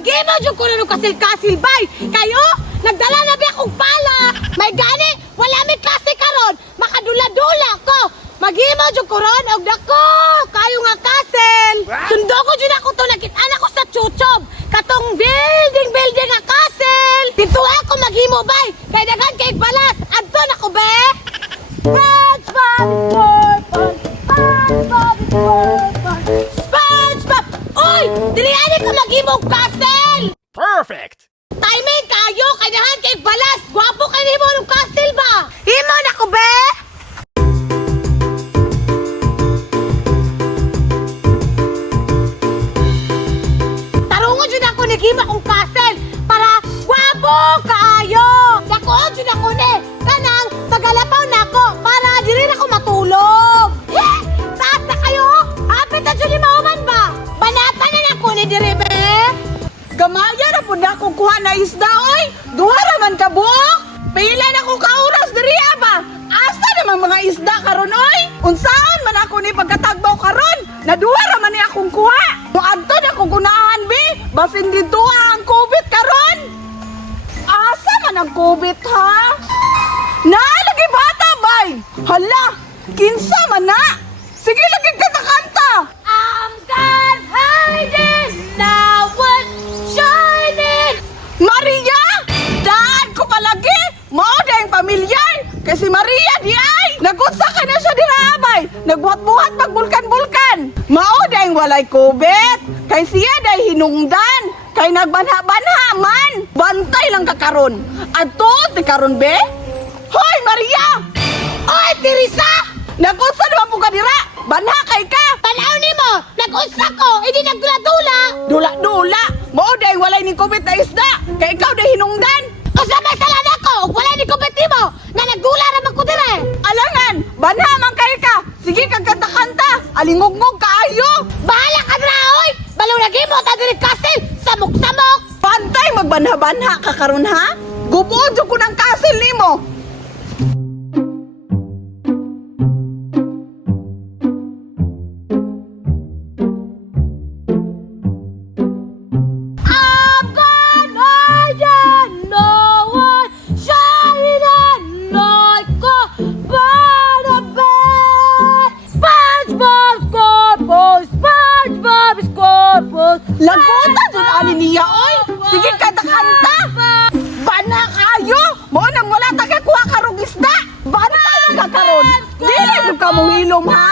Mag-imo dyan ko na kasil-kasil, bay! Kayo, nagdala na ba akong pala? May gani, wala may klase karon, makadula-dula ko! Mag-imo dyan ko ron, og dako! Kayo nga kasil! Sundo ko dyan ako to, nakita ko sa chuchob! Katong building nga kasil! Dito ako mag-imo, bay! Kay dagan kay balas, adto na ko, be! SpongeBob! Oy! Diriani ka mag-imong castle! Perfect! Timing kayo! Kanahan kay balas! Gwapo ka ni mo ng castle ba? Himo na ko, be! Tarungo dyan ako nag-hima kong castle para gwapo kaayo! Dako dyan ako ni! Kanang magalapaw na ako para diri na ako matulog! Taas na kayo! Hapit na dyan ni Mauman ba? Banata na ako ni diri, be! Gamaya na po na akong kuha na isda, oy! Duha raman ka buok! Pila na akong kauras diriya ba? Asa namang mga isda karon, oy? Unsaon man ako ni pagkatagbaw karon? Naduha raman ni akong kuha! Muadto na akong gunahan, bi! Basin dito ang kubit karon! Asa man ang kubit, ha? Naalagi bata, bay! Hala! Kinsa man na! Sige, lagi kanta-kanta! I'm done hiding, now what shining! Maria! Daan ko palagi! Mao dahing pamilyar! Kay si Maria di ay! Nagutsa ka na siya dirabay! Nagbuhat-buhat magbulkan-bulkan! Mao dahing walay kubet! Kay siya dahi hinungdan! Kay nagbanha-banha man! Bantay lang kakaron! Ato ti karon be? Hoy Maria! Oy, Teresa! Nagutsa naman po ka dira! Banha kay ka! Tanaw ni mo! Nag-usa ko! Hindi nagdula-dula! Dula-dula! Mao dahing walay ni kubet na isda! Kay ikaw dahi hinungdan! Kasabay sa lana ko! Wala ni kubeti mo! Na nagdula naman ko dire! Alangan! Banha man kay ka! Sige kang kanta-kanta! Alingog-ngog kaayo! Bahala ka na, oy! Balong lagi mo, tadiri kasil! Samok-samok! Pantay magbanha-banha ka karon ha? Gubodyo ko ng kasil nimo! I'm gone hiding, no one shining like a butterbear! SpongeBob SquarePants! SpongeBob SquarePants! Lagutan dun ani niya oy! Sige kanta-kanta! Banha kayo! Mo nang wala ta kay kuha karong isda! Bantay lang ka karon! Dili jud ka mo hilom ha?